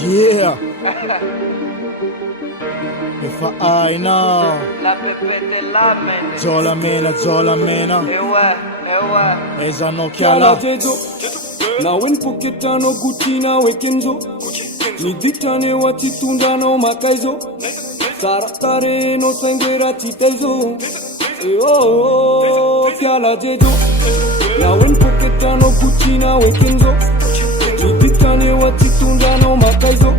Yeah. If I know. La pepete la mene. Zola mena. Eza no Kyala kyala. jejo na wen poketano gutina wekenzo ni ditane watitunda no makaizo saratare no sengera titezo kyala jejo na wen poketano gutina wekenzo ni ditane watitunda no makaizo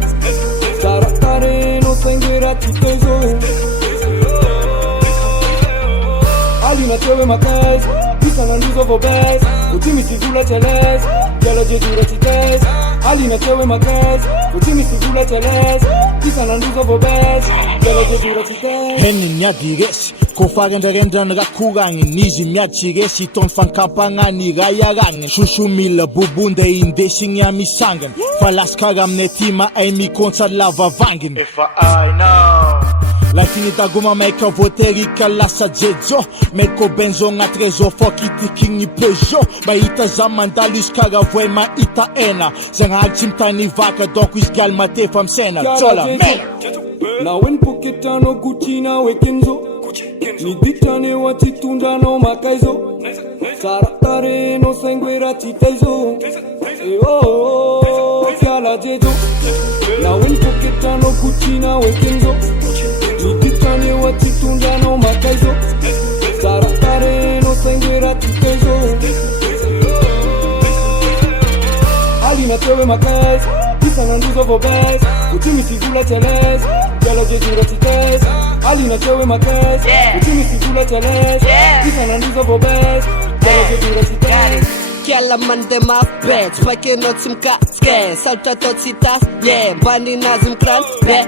saratare no sengera titezo ali na tewe makaizo Sana ndizo for best Utimi sigula teles Yalo jejura tites Ali na tewe makes Utimi sigula teles Sana ndizo for best Yalo jejura tites Henni nyadires Kofarenda nrakkurangen Nizi myadchires Iton fankapangani rayarangen Shushumila bubunde indesing yamisangen Falaskaram netima ay mikonsa lavavangen If I know Lakini taguma meka voterika lasa jejo Meko benzo nga trezo fokiti kingi pejo Maita zamandalus kaga voe maita ena Zanga agsimtani vaka doko isgal mate famsena Zola mena Na wen poketano gutina wekenzo Ni ditane watitunda no makaizo Saratare no sengwera titezo Kyala jejo Na wen poketano gutina wekenzo Nititane watitunda no makaizo Saratare no sengera titezo Ali na tewe makaizo Isa na ndizo for best Utimi sigula teles Yalo jejura tites Ali na tewe makaizo Utimi sigula teles Isa na ndizo for best Yalo jejura tites Kyala man dem a bet Spike not some cat scare Salta tot sitaf Yeah Bani na zum kran Be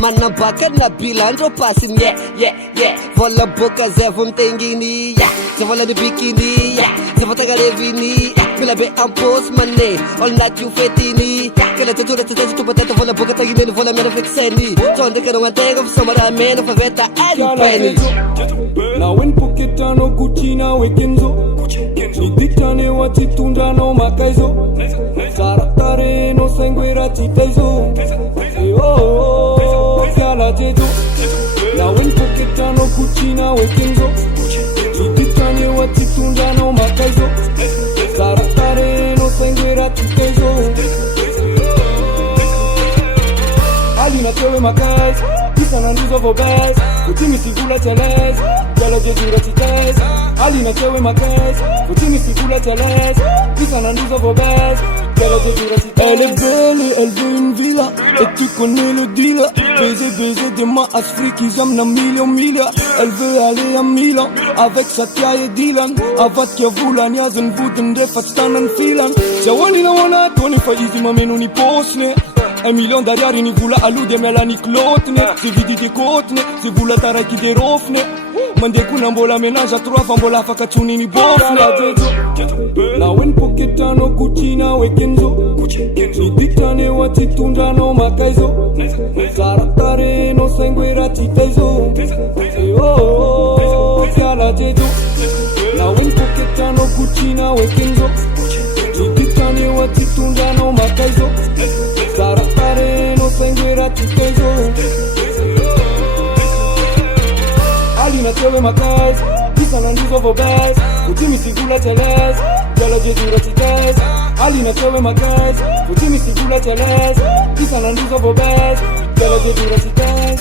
Mana baka na bilandro passing Yeah Vola boka zevon tengini Yeah Zevola de bikini Yeah Zevota ga revini Bila be ampos mane All night you fetini Kala tutura tutaji tu patata Vola boka tagini Vola mena flexeni Tonde kano ngantego Samara mena faveta Ali penny Na wen poketano gutina wekenzo Ni ditane watitunda no makaizo Saratare no sengwera titezo Kyala jejo Na wen poketano gutina wekenzo Ni ditane watitunda no makaizo Saratare no sengwera titezo Ali na tewe makaizo Isa na ndizo for best Utimi sigula teles Yalo jejura tites Ali na tewe makes Utimi sigula teles Isa na ndizo for best Yalo jejura tites Elle est belle et elle veut une villa Et tu connais le deal Baiser des mains à Afrique Ils aiment na million Elle veut aller à Milan Avec Satya et Dylan Avat kia vula nyazen vuden de fatstanan filan Jawani na wana Tony fa easy mameno ni posne $1 million d'ariari ni vula alude mela ni klotne Se vidi de kotne Se vula taraki de rofne Mande kuna mbola menaja Trofa mbola faka tuni ni bofne Na wen poketano kutina wekenzo Ni ditane watitunda no makaizo Saratare no sengwera titezo Kyala jejo Na wen poketano kutina wekenzo Ni ditane watitunda no makaizo Saratare no sengwera titezo Ali na tewe makaizo Isa na ndizo for best Utimi sigula teles Yalo jejura tites Ali na tewe makaizo Utimi sigula teles Isa na ndizo for best Yalo jejura tites